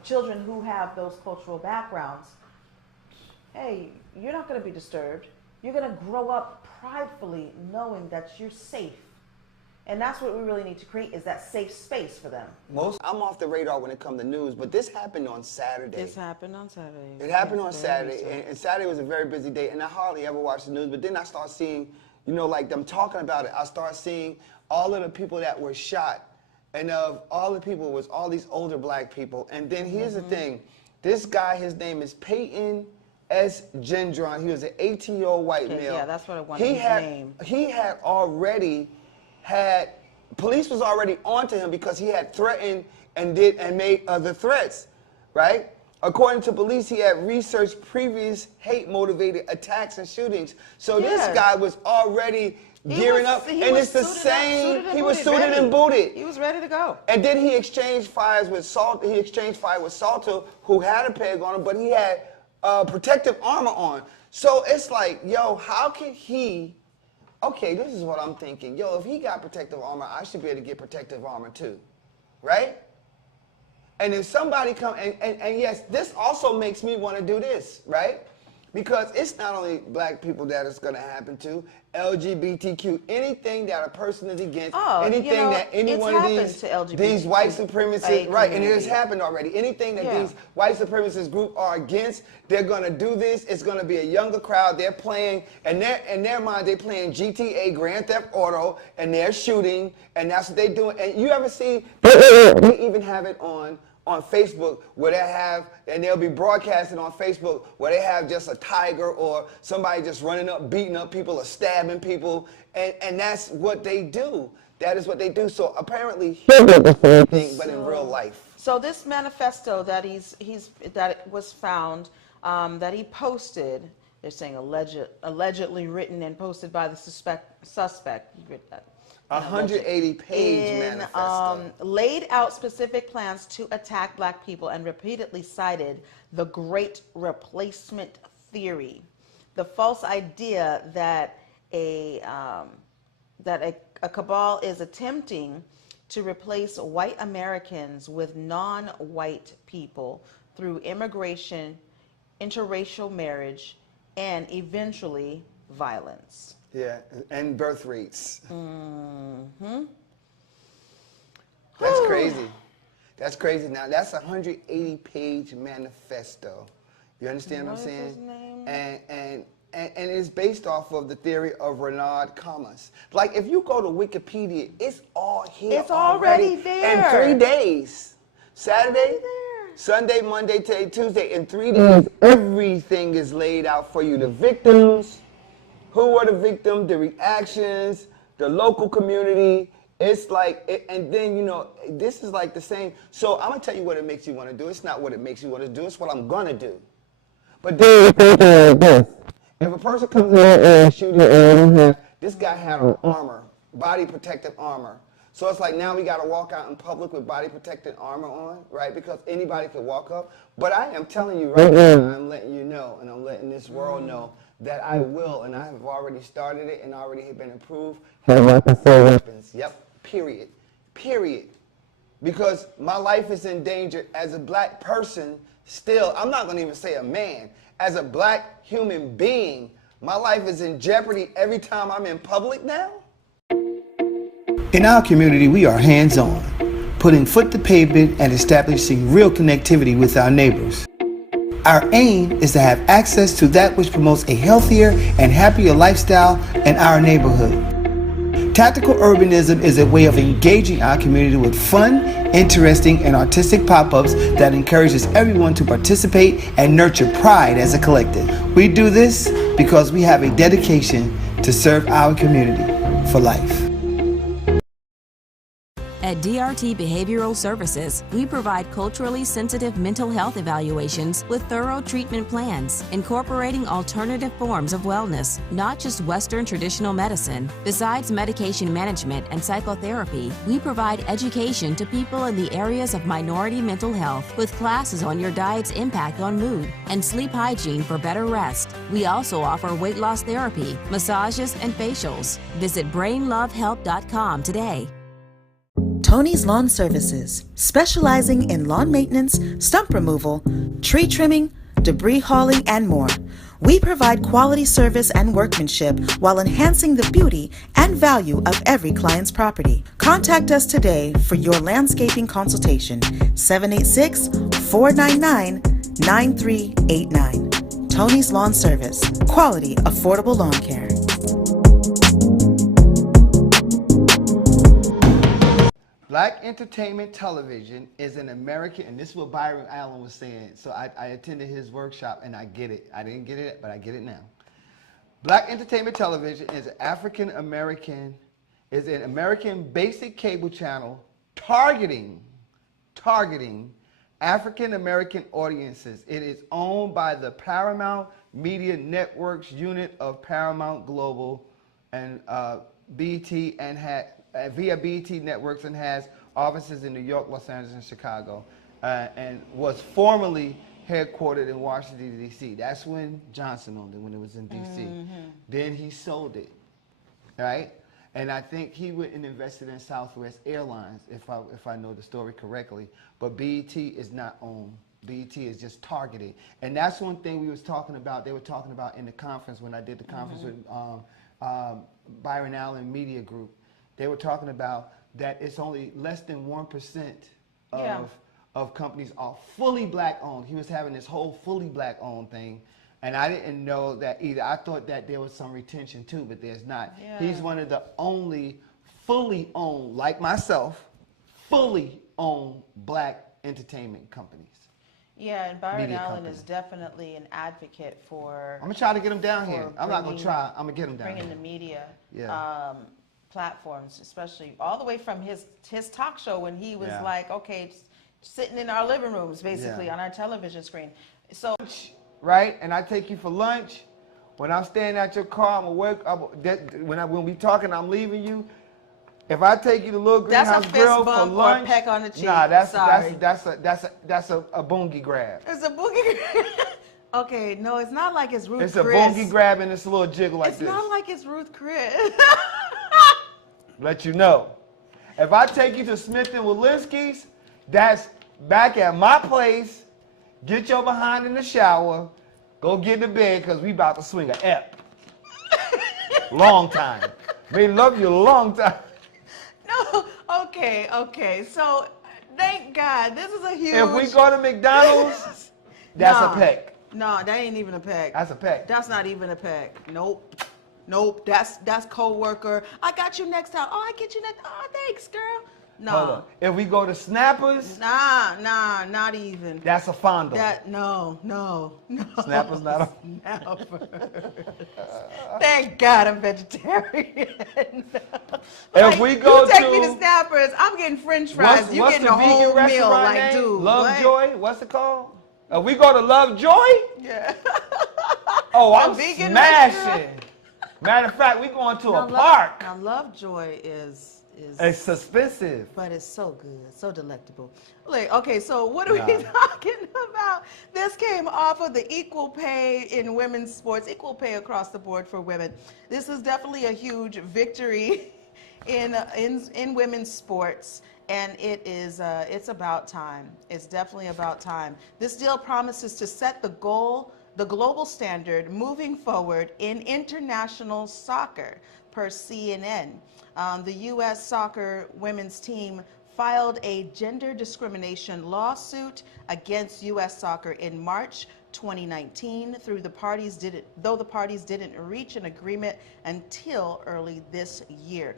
children who have those cultural backgrounds, hey, you're not going to be disturbed. You're going to grow up pridefully knowing that you're safe And that's what we really need to create, is that safe space for them. I'm off the radar when it comes to news, but this happened on Saturday. This happened on Saturday. It happened on Saturday, and Saturday was a very busy day, and I hardly ever watch the news, but then I start seeing, you know, like them talking about it. I start seeing all of the people that were shot, and of all the people was all these older black people. And then here's the thing. This guy, his name is Peyton S. Gendron. He was an 18-year-old white male. Yeah, that's what I wanted his name. He had already had, police was already onto him because he had threatened and made other threats, right? According to police, he had researched previous hate-motivated attacks and shootings. So this guy was already gearing up, and it's the same. He was suited and booted. He was ready to go. And then he exchanged fires with Salter. He exchanged fire with Salter, who had a peg on him, but he had protective armor on. So it's like, yo, how can he? Okay, this is what I'm thinking. Yo, if he got protective armor, I should be able to get protective armor too, right? And if somebody come, and yes, this also makes me want to do this, right? Because it's not only black people that it's going to happen to, LGBTQ, anything that a person is against, anything that any one of these white supremacists, right, and it has happened already, anything that these white supremacist group are against, they're going to do this. It's going to be a younger crowd. They're playing, and in their mind, they're playing GTA, Grand Theft Auto, and they're shooting, and that's what they're doing. And you ever see, they even have it on Facebook where they have, and they'll be broadcasting on Facebook where they have just a tiger or somebody just running up, beating up people or stabbing people, and that's what they do. That is what they do. So apparently he did the same thing, but in real life. So this manifesto that that was found, that he posted, they're saying allegedly written and posted by the suspect. 180-page manifesto. Laid out specific plans to attack black people and repeatedly cited the Great Replacement Theory, the false idea that a cabal is attempting to replace white Americans with non-white people through immigration, interracial marriage, and eventually violence. Yeah, and birth rates. Mm-hmm. That's crazy. That's crazy. Now, that's a 180-page manifesto. You understand what I'm saying? His name? And it's based off of the theory of Renard Commas. Like, if you go to Wikipedia, it's all here. It's already there. In 3 days. Saturday, Sunday, Monday, Tuesday. In 3 days, everything is laid out for you. The victims, who were the victim, the reactions, the local community. It's like, and then, you know, this is like the same. So I'm going to tell you what it makes you want to do. It's not what it makes you want to do. It's what I'm going to do. But then, if a person comes in and shoots you, this guy had on armor, body protective armor. So it's like now we got to walk out in public with body protective armor on, right? Because anybody could walk up. But I am telling you right now, I'm letting you know, and I'm letting this world know that I will, and I have already started it and already have been approved, have weapons. Yep, period. Period. Because my life is in danger as a black person still. I'm not going to even say a man. As a black human being, my life is in jeopardy every time I'm in public now. In our community, we are hands-on, putting foot to pavement and establishing real connectivity with our neighbors. Our aim is to have access to that which promotes a healthier and happier lifestyle in our neighborhood. Tactical urbanism is a way of engaging our community with fun, interesting, and artistic pop-ups that encourages everyone to participate and nurture pride as a collective. We do this because we have a dedication to serve our community for life. At DRT Behavioral Services, we provide culturally sensitive mental health evaluations with thorough treatment plans, incorporating alternative forms of wellness, not just Western traditional medicine. Besides medication management and psychotherapy, we provide education to people in the areas of minority mental health with classes on your diet's impact on mood and sleep hygiene for better rest. We also offer weight loss therapy, massages, and facials. Visit brainlovehelp.com today. Tony's Lawn Services, specializing in lawn maintenance, stump removal, tree trimming, debris hauling, and more. We provide quality service and workmanship while enhancing the beauty and value of every client's property. Contact us today for your landscaping consultation. 786-499-9389. Tony's Lawn Service. Quality, affordable lawn care. Black entertainment television is an American, and this is what Byron Allen was saying. So I attended his workshop and I get it. I didn't get it, but I get it now. Black entertainment television is an American basic cable channel targeting African American audiences. It is owned by the Paramount Media Networks unit of Paramount Global and BT and via BT Networks, and has offices in New York, Los Angeles, and Chicago, and was formerly headquartered in Washington, D.C. That's when Johnson owned it, when it was in D.C. Then he sold it, right? And I think he went and invested in Southwest Airlines, if I know the story correctly. But BET is not owned. BET is just targeted. And that's one thing we was talking about, they were talking about in the conference when I did the conference with Byron Allen Media Group. They were talking about that it's only less than 1% of companies are fully black owned. He was having this whole fully black owned thing. And I didn't know that either. I thought that there was some retention too, but there's not. Yeah. He's one of the only fully owned, like myself, fully owned black entertainment companies. Yeah, and Byron Allen is definitely an advocate for... I'm going to try to get him down here. I'm not going to try. I'm going to get him down bringing here. The media platforms, especially all the way from his talk show when he was like, okay, sitting in our living rooms, basically, on our television screen. So... Right, and I take you for lunch. When I'm staying at your car, when we talking, I'm leaving you. If I take you to Little Greenhouse Grill for lunch, or a peck on the cheek. Nah, that's a boongie grab. It's a boongie grab. Okay, no, it's not like it's Ruth Chris. It's a boongie grab and it's a little jiggle like this. It's not like it's Ruth Chris. Let you know. If I take you to Smith & Walensky's, that's back at my place. Get your behind in the shower. Go get in the bed because we about to swing a ep. Long time. We love you a long time. No, okay. So, thank God. This is a huge... If we go to McDonald's, that's a peck. No, that ain't even a peck. That's a peck. That's not even a peck. Nope. That's co-worker. I got you next time. Oh, I get you next... Oh, thanks, girl. No. Hold on. If we go to Snappers, nah, not even. That's a fondle. No. Snappers not a Snapper. Thank God I'm vegetarian. If we go you take me to Snappers, I'm getting French fries. You getting a whole meal, like, dude. Lovejoy. What's it called? If we go to Lovejoy, yeah. Oh, I'm smashing. Restaurant? Matter of fact, we going to a park. Now Lovejoy is it's suspicious, but it's so good, so delectable. Like, okay, so what are we talking about? This came off of the equal pay in women's sports, equal pay across the board for women. This is definitely a huge victory in women's sports, and it's about time. It's definitely about time. This deal promises to set the global standard moving forward in international soccer, per CNN. The U.S. soccer women's team filed a gender discrimination lawsuit against U.S. soccer in March 2019, though the parties didn't reach an agreement until early this year.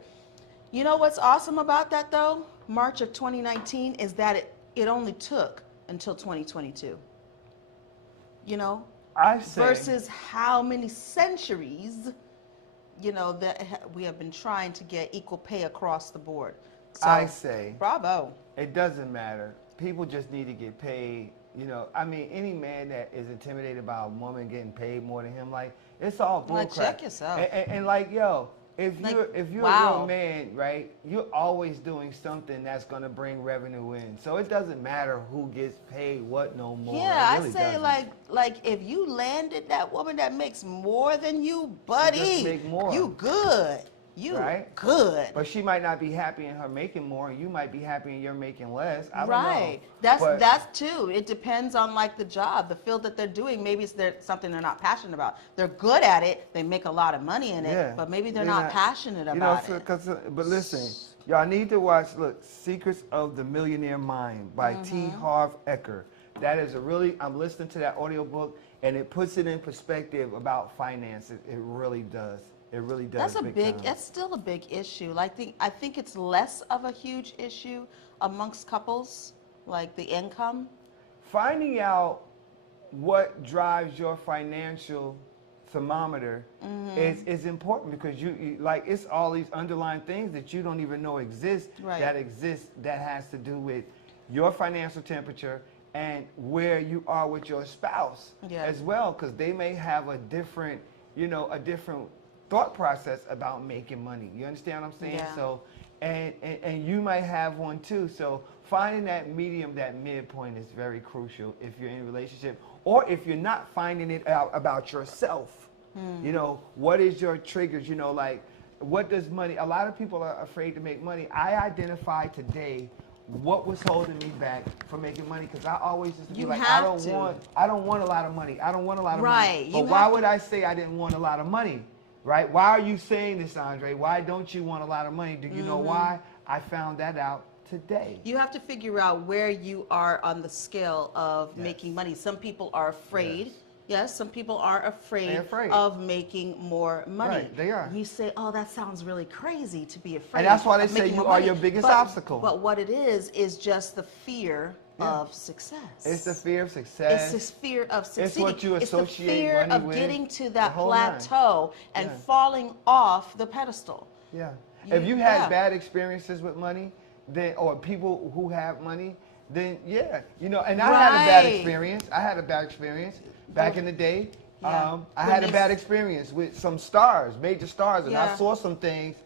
You know what's awesome about that, though? March of 2019 is that it only took until 2022. You know? I say. Versus how many centuries, you know, that we have been trying to get equal pay across the board. So, I say. Bravo. It doesn't matter. People just need to get paid. You know, I mean, any man that is intimidated by a woman getting paid more than him, like, it's all bullcrap. Like, check yourself. And like, yo, if you're a real man, right, you're always doing something that's going to bring revenue in. So it doesn't matter who gets paid what no more. Yeah, really I say doesn't. like if you landed that woman that makes more than you, buddy, just make more. you good. You right? good. But she might not be happy in her making more, and you might be happy and you're making less. I don't Right. know. That's too. It depends on like the job, the field that they're doing. Maybe it's something they're not passionate about. They're good at it. They make a lot of money in it, but maybe they're not passionate about it. But listen, y'all need to watch. Look, Secrets of the Millionaire Mind by T. Harv Eker. That is a really. I'm listening to that audiobook, and it puts it in perspective about finance. It really does. It really does. That's still a big issue. I think it's less of a huge issue amongst couples, like the income. Finding out what drives your financial thermometer is important, because you like, it's all these underlying things that you don't even know exist that has to do with your financial temperature and where you are with your spouse as well, because they may have a different thought process about making money. You understand what I'm saying? Yeah. So, and you might have one too. So finding that medium, that midpoint is very crucial if you're in a relationship, or if you're not finding it out about yourself. You know, what is your triggers? You know, like, what does money, a lot of people are afraid to make money. I identified today what was holding me back from making money, because I always used to be like, I don't want a lot of money. I don't want a lot of money. But why would I say I didn't want a lot of money? Right? Why are you saying this, Andre? Why don't you want a lot of money? Do you know why? I found that out today. You have to figure out where you are on the scale of making money. Some people are afraid. Yes, some people are afraid of making more money. Right, they are. You say, oh, that sounds really crazy to be afraid. And that's why they of say making you more are money. your biggest obstacle. But what it is just the fear of success. It's the fear of success. It's this fear of succeeding. It's what you associate It's the fear money of with, getting to that the whole plateau and falling off the pedestal. Yeah. If you had bad experiences with money, then, or people who have money, then and I had a bad experience. I had a bad experience back in the day. I had a bad experience with some stars, major stars, and I saw some things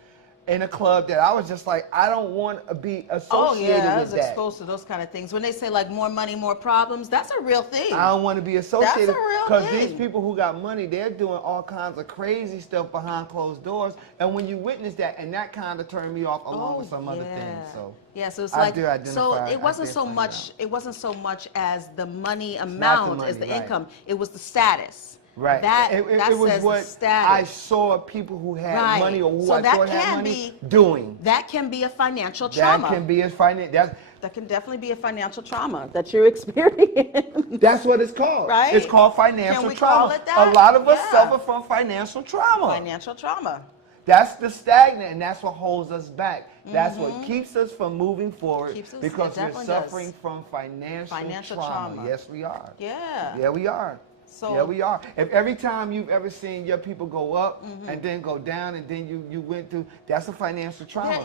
in a club that I was just like, I don't want to be associated I with was that. exposed to those kind of things. When they say like more money, more problems, that's a real thing. I don't want to be associated. That's a real because thing. these people who got money, they're doing all kinds of crazy stuff behind closed doors. And when you witness that, and that kind of turned me off along with some other things. So so it's I like do identify. it wasn't so much. It wasn't so much as the money amount as the income. It was the status. Right. That it was says what the status. I saw people who had money, or who I thought had money doing. That can be a financial trauma. That can be a financial. That can definitely be a financial trauma that you're experiencing. That's what it's called. Right? It's called financial Can we trauma. call it that? A lot of us suffer from financial trauma. Financial trauma. That's the stagnant, and that's what holds us back. That's what keeps us from moving forward, because we're suffering from financial trauma. Yes, we are. Yeah. Yeah, we are. Yeah, we are. If every time you've ever seen your people go up and then go down, and then you went through, that's a financial trauma.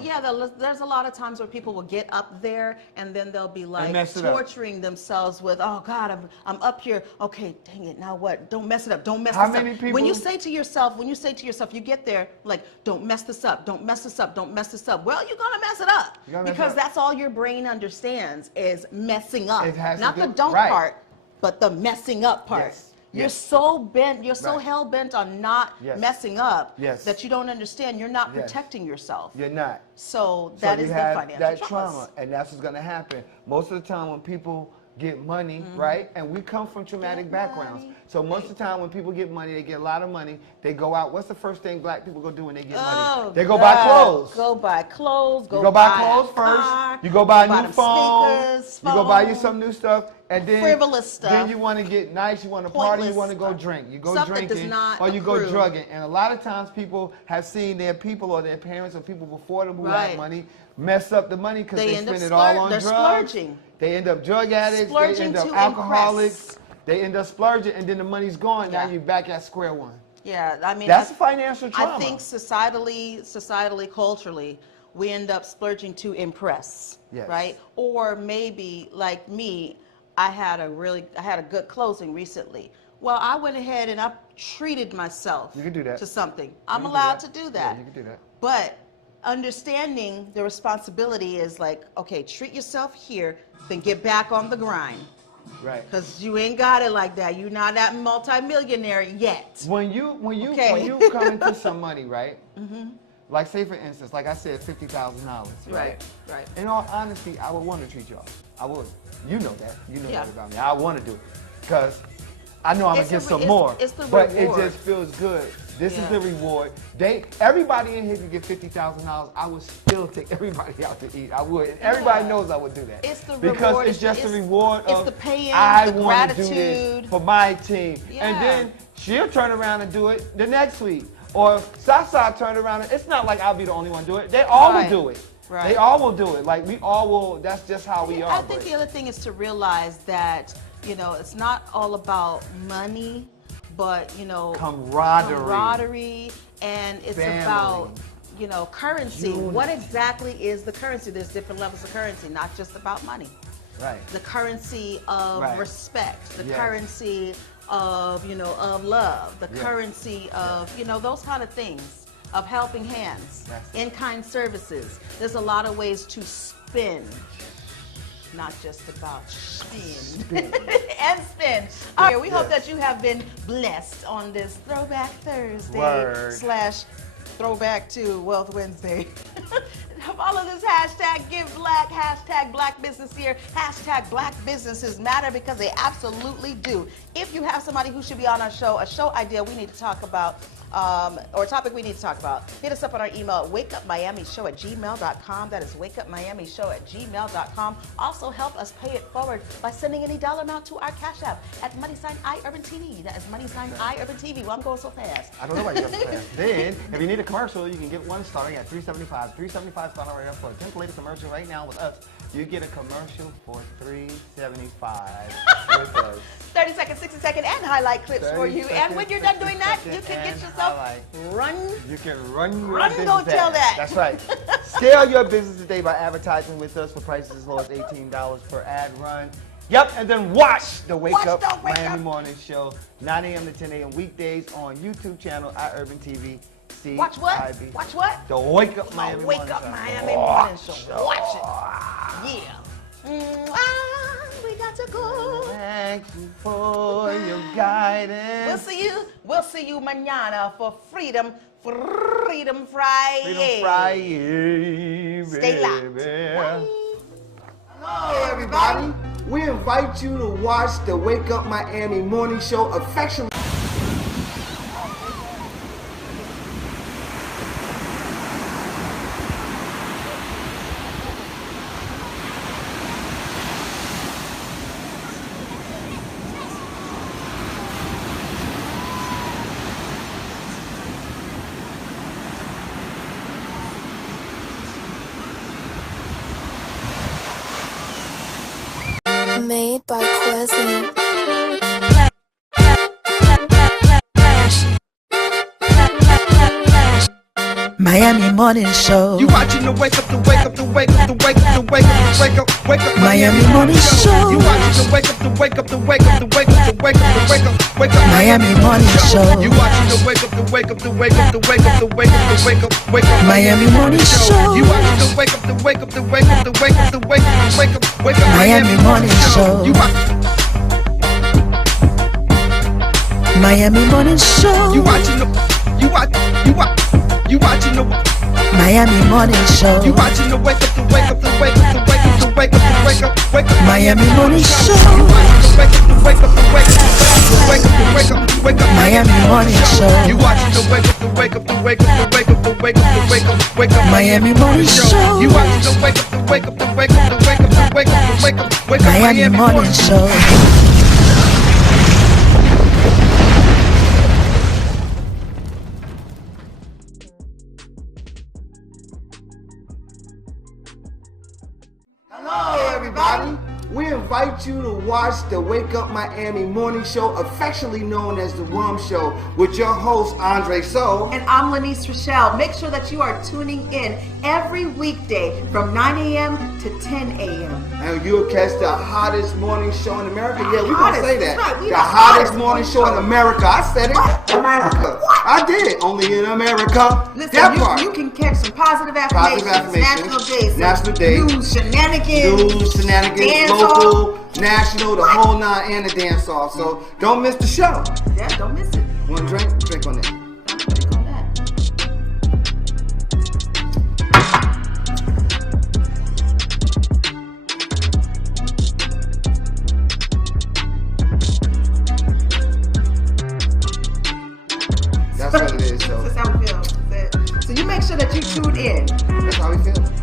There's a lot of times where people will get up there and then they'll be like torturing themselves with, oh God, I'm up here. Okay, dang it, now what? Don't mess it up. Don't mess this up. How many people? When you say to yourself, you get there, like, don't mess this up. Don't mess this up. Don't mess this up. Well, you're gonna mess it up because that's all your brain understands is messing up. Not the don't part, but the messing up part. Yes. You're so bent, you're so hell bent on not messing up that you don't understand. You're not protecting yourself. You're not. So that is the financial that trauma, and that's what's going to happen. Most of the time when people get money, right? And we come from traumatic backgrounds. So most of the time when people get money, they get a lot of money, they go out. What's the first thing black people go do when they get money? They go buy clothes. Go buy clothes. You go buy clothes first. You go buy a new phone. You go buy you some new stuff. And then frivolous stuff. Then you want to get nice, you want to party, you want to go drink. You go drinking or you go drugging. And a lot of times people have seen their people or their parents or people before them who had money mess up the money because they spend it all on drugs. Splurging. They end up drug addicts. They end up alcoholics. They end up splurging, and then the money's gone. Now you're back at square one. Yeah, I mean that's financial trauma. I think societally, culturally, we end up splurging to impress, right? Or maybe like me, I had a good closing recently. Well, I went ahead and I treated myself to something. I'm allowed to do that. Yeah, you can do that. But understanding the responsibility is like, okay, treat yourself here, then get back on the grind. Right. Because you ain't got it like that. You're not that multimillionaire yet. When you come into some money, right? like say for instance, like I said, $50,000. Right. In all honesty, I would want to treat y'all. I would. You know that. You know Yeah. that about me. I want to do it because I know I'm gonna It's get the some re- more. it's the but reward. it just feels good. This is Yeah. the reward. Everybody in here could get $50,000. I would still take everybody out to eat. I would. And everybody knows I would do that. It's the because reward. it's just the reward it's of the pay-in, I the want to do this gratitude. for my team. Yeah. And then she'll turn around and do it the next week. Or Sasa turn around and it's not like I'll be the only one do it. They all Right. will do it. Right. They all will do it. Like we all will. That's just how we are. I think the other thing is to realize that, it's not all about money, but, camaraderie, and it's Family. about, currency. Unity. What exactly is the currency? There's different levels of currency, not just about money. Right. The currency of Right. respect, the Yes. currency of, of love, the Yes. currency of, those kind of things, of helping hands, Yes. in-kind services. There's a lot of ways to spend, not just about spend. And spend. All right, we hope that you have been blessed on this Throwback Thursday Word. / Throwback to Wealth Wednesday. Follow this hashtag Give Black, hashtag Black Business Year, hashtag Black Businesses Matter, because they absolutely do. If you have somebody who should be on our show, a show idea we need to talk about, or a topic we need to talk about, hit us up on our email at wakeupmiamishow@gmail.com. That is wakeupmiamishow@gmail.com. Also help us pay it forward by sending any dollar amount to our Cash App at $I-URBAN-TV. That is $I-URBAN-TV. Well, I'm going so fast. I don't know why you got so fast. Then, if you need a commercial, you can get one starting at $3.75. $3.75 starting right up for a templated commercial right now with us. You get a commercial for $3.75 with us. 30-second, 60-second, and highlight clips for you. And when you're done doing that, you can get yourself run. You can run your Run, business. go tell that. That's right. Scale your business today by advertising with us for prices as low as $18 per ad run. Yep, and then watch the Wake Up Miami Morning Show, 9 a.m. to 10 a.m. weekdays on YouTube channel iUrbanTV. Watch what? Watch what? The Wake Up Miami Wake Morning Up Show. Miami Morning Show. Watch it. Yeah. We got to go. Thank you for your guidance. We'll see you mañana for Freedom Friday. Freedom Friday. Stay locked. Bye. Hello, everybody. We invite you to watch the Wake Up Miami Morning Show, affectionately. Made by Quezzy. Miami Morning Show. You watching the wake up, the wake up, the wake up, the wake up, the wake up, the wake up, wake up. Miami Morning Show. You watching the wake up, the wake up, the wake up, the wake up, the wake up, the wake up, wake up. Miami Morning Show. You watching the wake up, the wake up, the wake up, the wake up, the wake up, the wake up, wake up. Miami Morning Show. You watching the wake up, the wake up, the wake up, the wake up, the wake up, the wake up, wake up. Miami Morning Show. You Miami Morning Show. You watching the Miami Morning Show. You watching the wake up, the wake up, the wake up, the wake up, the wake up, the wake up, wake up. Miami Morning Show. You watching the wake up, the wake up, the wake up, the wake up, the wake up, the wake up. Miami Morning Show. You watching the wake up, the wake up, the wake up, the wake up, the wake up, the wake up, wake up. Miami Morning Show. You watching the wake up, the wake up, the wake up, the wake up, the wake up, the wake up, wake up. Miami Morning Show. Hello, everybody. We invite you to watch the Wake Up Miami Morning Show, affectionately known as the WUMMS Show, with your host, Andre So. And I'm Lanice Rochelle. Make sure that you are tuning in every weekday from 9 a.m. to 10 a.m. And you'll catch the hottest morning show in America. Yeah, we're going to hottest, say that. that's right, we The the hottest hottest morning show in America. I said it. America. I did. Only in America. Listen, That part. you can catch some positive affirmations, National Day. news, shenanigans, dance local, national, the whole nine, and the dance off. So don't miss the show. Yeah, don't miss it. Want to drink? Drink on that. in. That's how we feel.